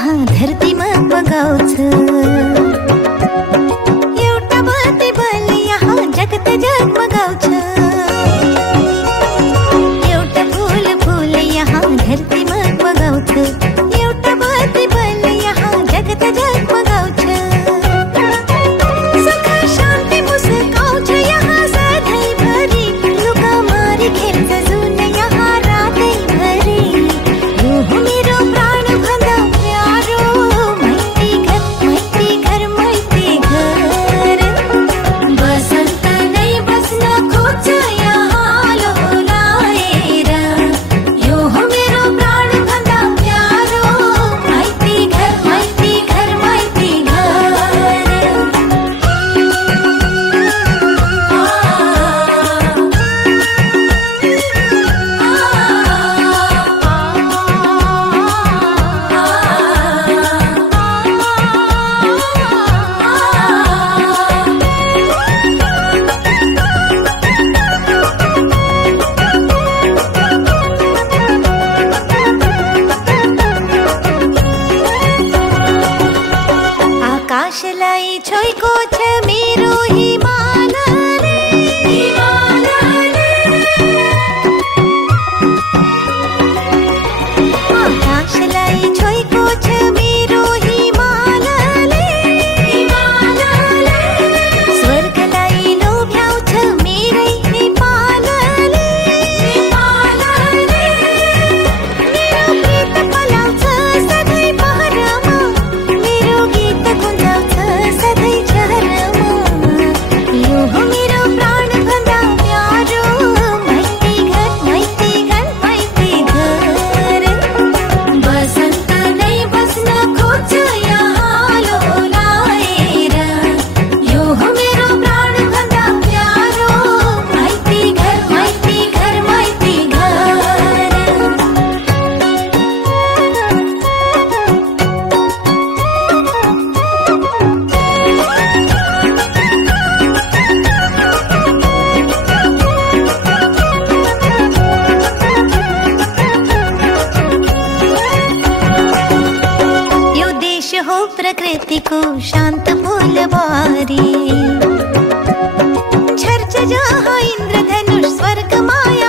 यहाँ धरतीमा बगाउँछ। एउटा बत्ती बल्ने यहाँ जगत जगमगाउँछ। एउटा फूल फूले यहाँ धरतीमा बगाउँछ। एउटा बत्ती बल्ने यहाँ जगत जगमगाउँछ। सुख शान्ति मुस्काउँछ यहाँ सधैँभरि। लुका मारी खेल्छ जुन यहाँ रातैभरि। यो हो मेरो प्राण भन्दा प्यारो माइती घर माइती घर। बसन्त नै बस्न खोज्छ यहाँ लोलाएर। यो हो मेरो प्राण भन्दा प्यारो माइती घर माइती घर माइती घर। आकाशलाई छोएको छ मेरो हिमालले। आकाशलाई छोएको छ मेरो हिमालले। स्वर्गलाई लोभ्याउँछ मेरै नेपालले। मेरो गीत पलाउँछ सधैँ पहरमा। मेरो गीत गुन्जाउँछ सधैँ चहरमा। यो हो मेरो प्राण भन्दा प्यारो माइती घर माइती घर माइती घर। बसन्त नै बस्न खोज्छ यहाँ लोलाएर। यो हो मेरो प्राण भन्दा प्यारो माइती घर माइती घर माइती घर। यो देश हो प्रकृतिको शान्त फूलबारी। झर्छ जहाँ इन्द्रधनुष स्वर्ग माया